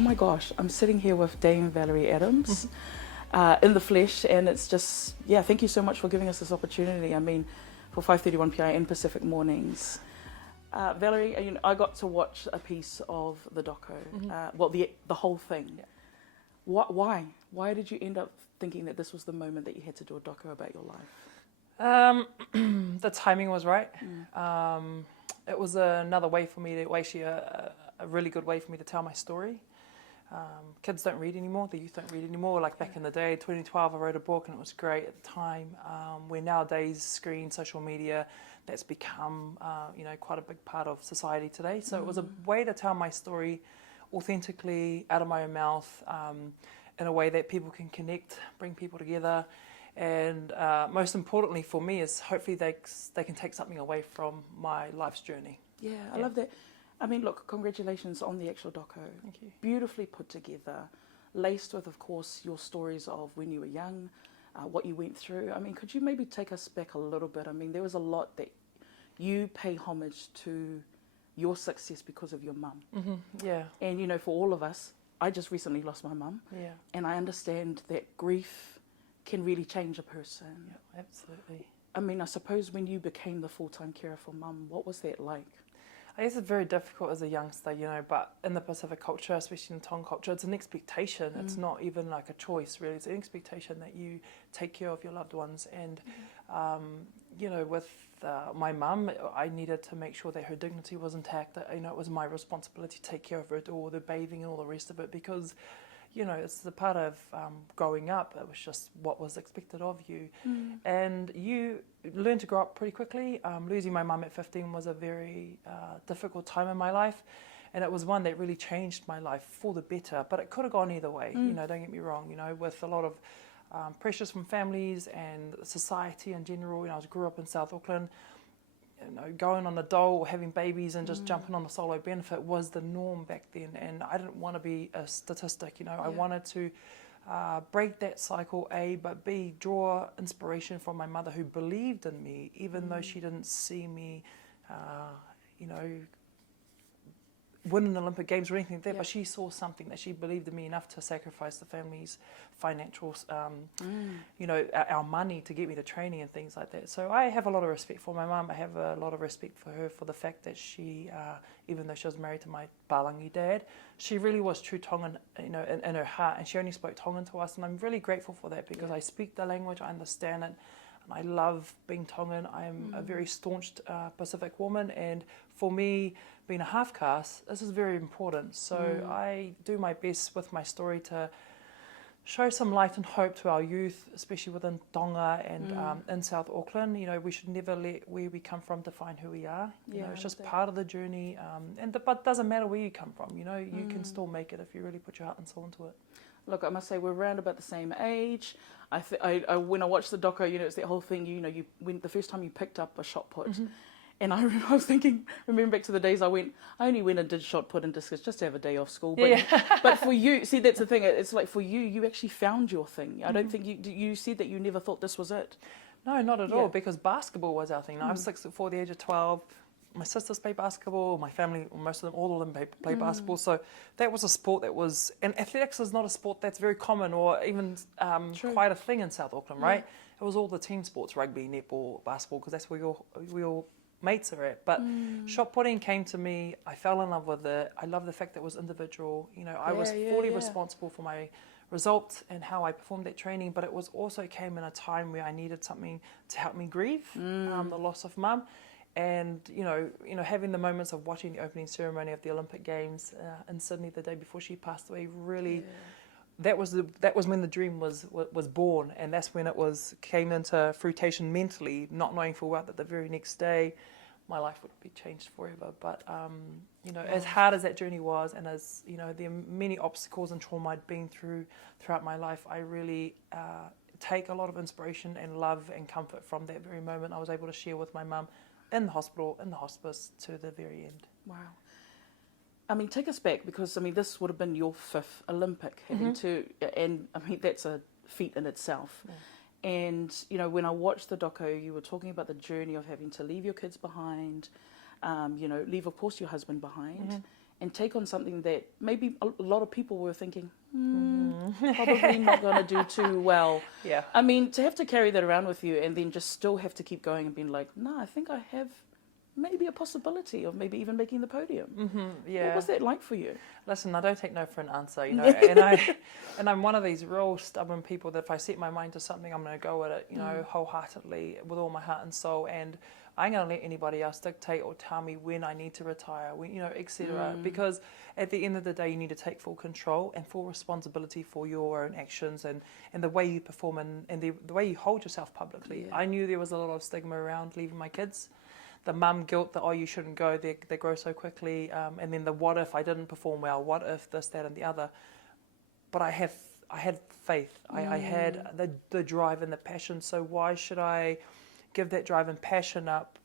Oh my gosh, I'm sitting here with Dame Valerie Adams in the flesh, and it's just, yeah, thank you so much for giving us this opportunity. I mean, for 5:31 PIN Pacific mornings. Valerie, you know, I got to watch a piece of the doco, well, the whole thing. Yeah. Why? Why did you end up thinking that this was the moment that you had to do a doco about your life? The timing was right. It was another way for me to, actually a really good way for me to tell my story. Kids don't read anymore, the youth don't read anymore. Like back in the day, 2012, I wrote a book and it was great at the time. Where nowadays, screen, social media, that's become, you know, quite a big part of society today. So it was a way to tell my story authentically, out of my own mouth, in a way that people can connect, bring people together. And most importantly for me is hopefully they can take something away from my life's journey. Yeah, I love that. I mean, look, congratulations on the actual doco. Thank you. Beautifully put together, laced with, of course, your stories of when you were young, what you went through. I mean, could you maybe take us back a little bit? I mean, there was a lot that you pay homage to your success because of your mum. Yeah. And, you know, for all of us, I just recently lost my mum. Yeah. And I understand that grief can really change a person. Yeah, absolutely. I mean, I suppose when you became the full-time carer for mum, what was that like? I guess it's very difficult as a youngster, you know, but in the Pacific culture, especially in Tongan culture, it's an expectation. It's not even like a choice, really. It's an expectation that you take care of your loved ones. And, you know, with my mum, I needed to make sure that her dignity was intact. That, you know, it was my responsibility to take care of her, all the bathing and all the rest of it, because, you know, it's the part of growing up. It was just what was expected of you. And you learn to grow up pretty quickly. Losing my mum at 15 was a very difficult time in my life. And it was one that really changed my life for the better. But it could have gone either way, you know, don't get me wrong. You know, with a lot of pressures from families and society in general. You know, I grew up in South Auckland. You know, going on a dole, having babies and just jumping on the solo benefit was the norm back then, and I didn't want to be a statistic, you know. I wanted to break that cycle, A, but B, draw inspiration from my mother who believed in me, even though she didn't see me, you know, winning Olympic Games or anything like that, but she saw something that she believed in me enough to sacrifice the family's financial, you know, our money to get me to training and things like that. So I have a lot of respect for my mum. I have a lot of respect for her for the fact that she, even though she was married to my Palangi dad, she really was true Tongan, you know, in her heart, and she only spoke Tongan to us, and I'm really grateful for that because I speak the language, I understand it, and I love being Tongan. I'm a very staunch Pacific woman, and for me, being a half caste, this is very important. So I do my best with my story to show some light and hope to our youth, especially within Tonga and in South Auckland. You know, we should never let where we come from define who we are. You know, it's just part of the journey. But it doesn't matter where you come from. You know, you can still make it if you really put your heart and soul into it. Look, I must say we're around about the same age. I when I watched the doco, you know, it's that whole thing. You know, when the first time you picked up a shot put. And I was thinking, remember back to the days I only went and did shot put and discus just to have a day off school. But, but for you, see, that's the thing. It's like for you, you actually found your thing. I don't think you said that you never thought this was it. No, not at all, because basketball was our thing. I was 6 foot the age of 12. My sisters played basketball. My family, most of them, all of them play basketball. So that was a sport that was, and athletics is not a sport that's very common or even quite a thing in South Auckland, right? It was all the team sports, rugby, netball, basketball, because that's where we all mates are at. But shot putting came to me. I fell in love with it. I love the fact that it was individual. You know, I was fully responsible for my results and how I performed that training, but it was also came in a time where I needed something to help me grieve the loss of mum. And you know, having the moments of watching the opening ceremony of the Olympic Games in Sydney the day before she passed away, really, that was when the dream was born, and that's when it came into fruition mentally, not knowing full well that the very next day my life would be changed forever. But you know, as hard as that journey was, and as you know, the many obstacles and trauma I'd been throughout my life, I really take a lot of inspiration and love and comfort from that very moment I was able to share with my mum in the hospital, in the hospice, to the very end. Wow. I mean, take us back, because I mean, this would have been your 5th Olympic, having to, and I mean, that's a feat in itself. And you know, when I watched the doco, you were talking about the journey of having to leave your kids behind, you know, leave of course your husband behind, and take on something that maybe a lot of people were thinking, probably not going to do too well. Yeah. I mean, to have to carry that around with you and then just still have to keep going and being like, no, I think I have maybe a possibility of maybe even making the podium. Yeah. What was that like for you? Listen, I don't take no for an answer, you know, and I'm one of these real stubborn people that if I set my mind to something, I'm going to go with it, you know, wholeheartedly, with all my heart and soul, and I ain't going to let anybody else dictate or tell me when I need to retire, when, you know, etc. Because at the end of the day, you need to take full control and full responsibility for your own actions and the way you perform and the way you hold yourself publicly. Yeah. I knew there was a lot of stigma around leaving my kids. The mum guilt that, oh, you shouldn't go, they grow so quickly, and then the what if I didn't perform well, what if this, that and the other. But I had faith, I had the drive and the passion, so why should I give that drive and passion up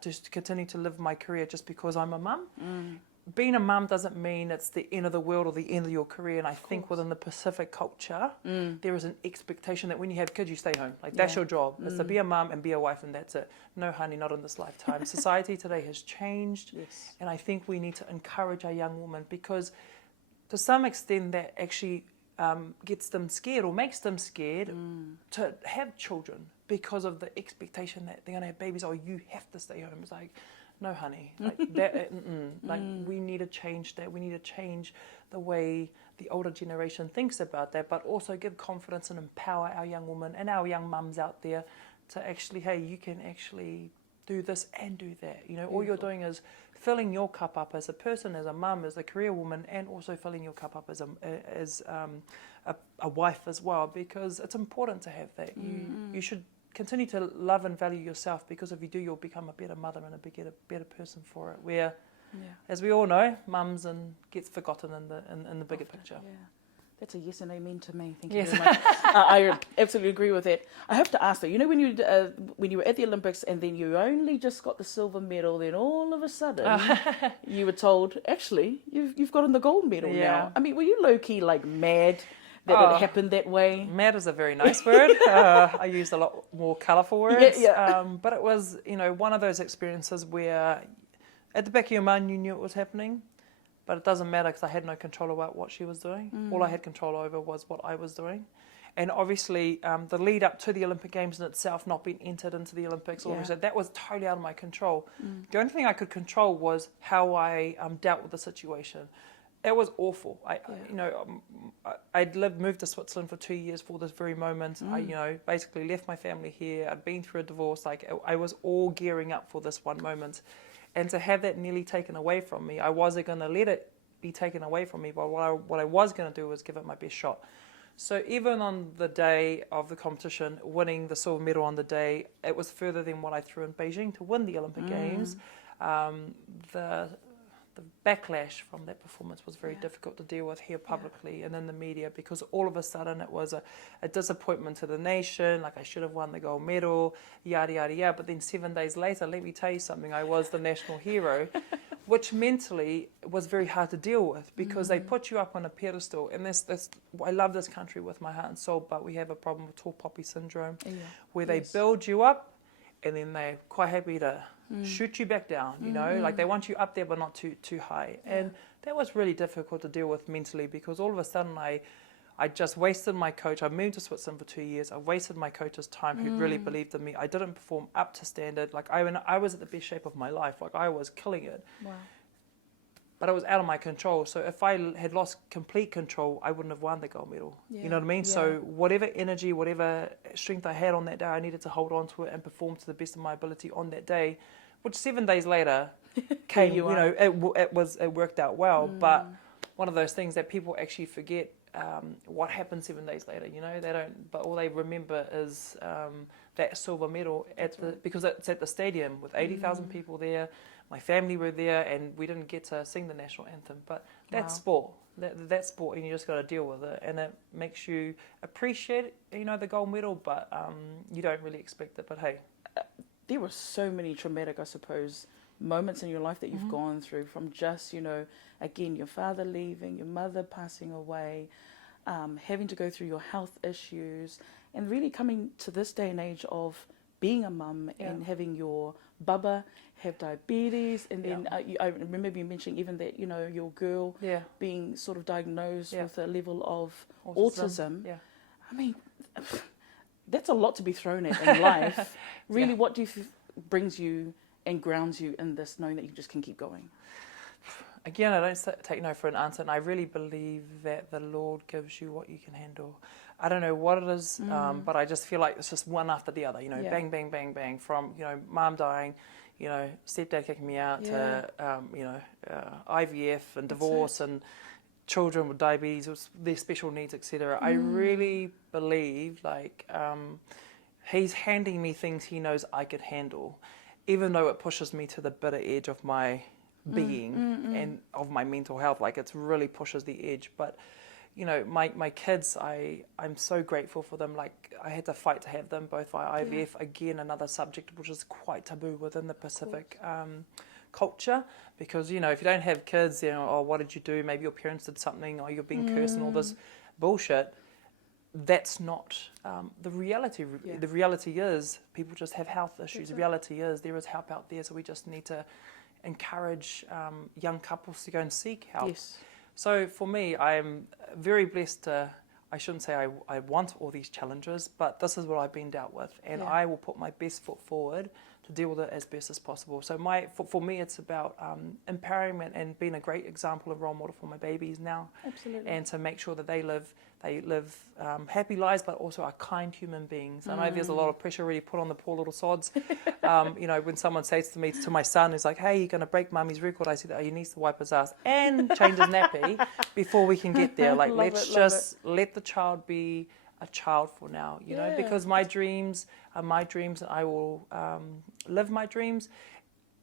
to continue to live my career just because I'm a mum? Being a mum doesn't mean it's the end of the world or the end of your career, and I think within the Pacific culture there is an expectation that when you have kids you stay home, like that's your job, is to be a mum and be a wife and that's it. No honey, not in this lifetime. Society today has changed, and I think we need to encourage our young women, because to some extent that actually gets them scared or makes them scared to have children because of the expectation that they're going to have babies. Oh, you have to stay home. It's like, no, honey, like that. Like we need to change that. We need to change the way the older generation thinks about that, but also give confidence and empower our young women and our young mums out there to actually, hey, you can actually do this and do that. You know, all you're doing is filling your cup up as a person, as a mum, as a career woman, and also filling your cup up as a wife as well, because it's important to have that. You should continue to love and value yourself, because if you do, you'll become a better mother and a better person for it. Where, as we all know, mums and gets forgotten in the bigger picture. Yeah. That's a yes and amen to me. Thank you very much. I absolutely agree with that. I have to ask though, you know, when you were at the Olympics and then you only just got the silver medal, then all of a sudden you were told, actually, you've gotten the gold medal now. I mean, were you low key like mad that it happened that way? Mad is a very nice word. I used a lot more colourful words. But it was, you know, one of those experiences where at the back of your mind you knew it was happening, but it doesn't matter because I had no control about what she was doing. All I had control over was what I was doing. And obviously the lead up to the Olympic Games in itself, not being entered into the Olympics, that was totally out of my control. The only thing I could control was how I dealt with the situation. It was awful. I'd moved to Switzerland for 2 years for this very moment. I, you know, basically left my family here. I'd been through a divorce. Like I was all gearing up for this one moment. And to have that nearly taken away from me, I wasn't going to let it be taken away from me, but what I was going to do was give it my best shot. So even on the day of the competition, winning the silver medal on the day, it was further than what I threw in Beijing to win the Olympic Games. The backlash from that performance was very difficult to deal with here publicly and in the media, because all of a sudden it was a disappointment to the nation, like I should have won the gold medal, yada, yada, yada. But then 7 days later, let me tell you something, I was the national hero, which mentally was very hard to deal with, because they put you up on a pedestal. And I love this country with my heart and soul, but we have a problem with tall poppy syndrome, where they build you up and then they're quite happy to shoot you back down, you know, like they want you up there but not too high. And that was really difficult to deal with mentally, because all of a sudden I just wasted my coach. I moved to Switzerland for 2 years. I wasted my coach's time, who really believed in me. I didn't perform up to standard. Like I was at the best shape of my life. Like I was killing it. Wow. But it was out of my control. So if I had lost complete control, I wouldn't have won the gold medal. You know what I mean? So whatever energy, whatever strength I had on that day, I needed to hold on to it and perform to the best of my ability on that day, which 7 days later came, you know, it worked out well. But one of those things that people actually forget, what happened 7 days later, you know, they don't, but all they remember is that silver medal because it's at the stadium with 80,000 people there. My family were there, and we didn't get to sing the national anthem. But that's sport. That's sport, and you just got to deal with it. And it makes you appreciate, you know, the gold medal, but you don't really expect it. But hey, there were so many traumatic, I suppose, moments in your life that you've gone through, from just, you know, again, your father leaving, your mother passing away, having to go through your health issues, and really coming to this day and age of being a mum and having your baba have diabetes, and then I remember you mentioning even that, you know, your girl being sort of diagnosed with a level of autism. Yeah. I mean, that's a lot to be thrown at in life. Really, what do you brings you and grounds you in this, knowing that you just can keep going? Again, I don't take no for an answer, and I really believe that the Lord gives you what you can handle. I don't know what it is, but I just feel like it's just one after the other, you know, bang, bang, bang, bang, from, you know, mom dying, you know, stepdad kicking me out to, you know, IVF and divorce and children with diabetes, with their special needs, etc. I really believe, like, he's handing me things he knows I could handle, even though it pushes me to the bitter edge of my being and of my mental health. Like, it really pushes the edge. But, you know, my kids, I'm so grateful for them. Like, I had to fight to have them both via IVF. Again, another subject which is quite taboo within the Pacific culture, because, you know, if you don't have kids, you know, oh, what did you do? Maybe your parents did something, or you're being cursed and all this bullshit. That's not the reality. The reality is people just have health issues. The reality is there is help out there, so we just need to encourage young couples to go and seek help. Yes. So for me, I'm very blessed to, I shouldn't say I want all these challenges, but this is what I've been dealt with, and I will put my best foot forward to deal with it as best as possible. So for me, it's about empowerment and being a great example of role model for my babies now. Absolutely. And to make sure that they live happy lives, but also are kind human beings. I know there's a lot of pressure already put on the poor little sods. You know, when someone says to my son, he's like, hey, you're going to break mummy's record. I said, oh, he needs to wipe his ass and change his nappy before we can get there. Like, let the child be a child for now, you know, because my dreams are my dreams, and I will live my dreams.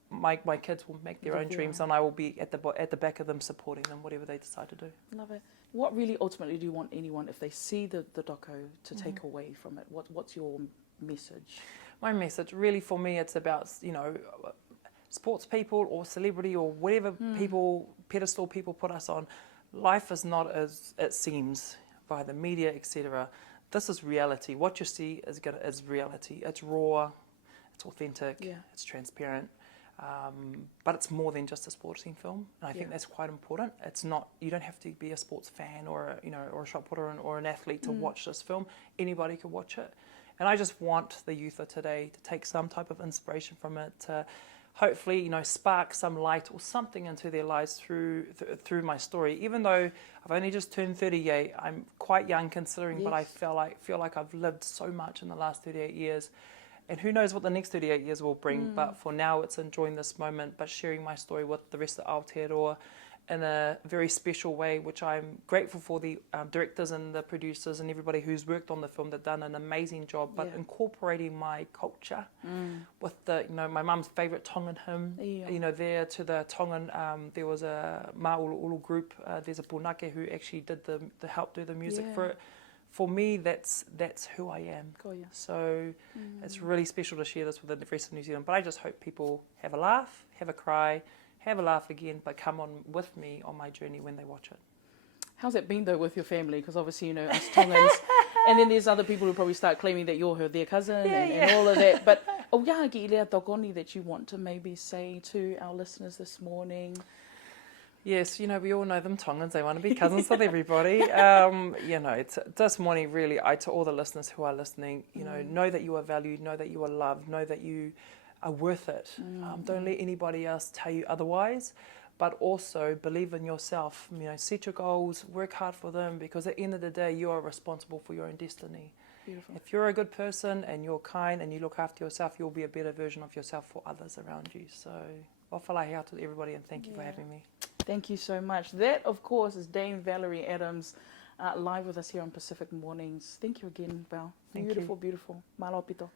My kids will make their own dreams, and I will be at the back of them, supporting them, whatever they decide to do. Love it. What really ultimately do you want anyone, if they see the doco, to take away from it? What's your message? My message, really, for me, it's about, you know, sports people or celebrity or whatever pedestal people put us on. Life is not as it seems by the media, etc. This is reality. What you see is reality. It's raw, it's authentic, it's transparent. But it's more than just a sporting film, and I think that's quite important. It's not, you don't have to be a sports fan or a shot putter or an athlete to watch this film. Anybody could watch it, and I just want the youth of today to take some type of inspiration from it, to hopefully, you know, spark some light or something into their lives through my story. Even though I've only just turned 38, I'm quite young considering, but I feel like I've lived so much in the last 38 years. And who knows what the next 38 years will bring, but for now it's enjoying this moment, but sharing my story with the rest of Aotearoa in a very special way, which I'm grateful for the directors and the producers and everybody who's worked on the film. They've done an amazing job, but incorporating my culture with the, you know, my mum's favourite Tongan hymn, you know, there to the Tongan, there was a Ma'ulu group, there's a Punake who actually did the help do the music for it. For me, that's who I am. So it's really special to share this with the rest of New Zealand. But I just hope people have a laugh, have a cry, have a laugh again, but come on with me on my journey when they watch it. How's it been, though, with your family? Because obviously, you know, us Tongans, and then there's other people who probably start claiming that you're their cousin and all of that. But that you want to maybe say to our listeners this morning? Yes, you know, we all know them Tongans. They want to be cousins with everybody. You know, it's this morning, really, to all the listeners who are listening, you know that you are valued, know that you are loved, know that you are worth it. Don't let anybody else tell you otherwise, but also believe in yourself. You know, set your goals, work hard for them, because at the end of the day, you are responsible for your own destiny. Beautiful. If you're a good person and you're kind and you look after yourself, you'll be a better version of yourself for others around you. So, wafalahi out to everybody, and thank you for having me. Thank you so much. That, of course, is Dame Valerie Adams, live with us here on Pacific Mornings. Thank you again, Val. Beautiful. Malo pito.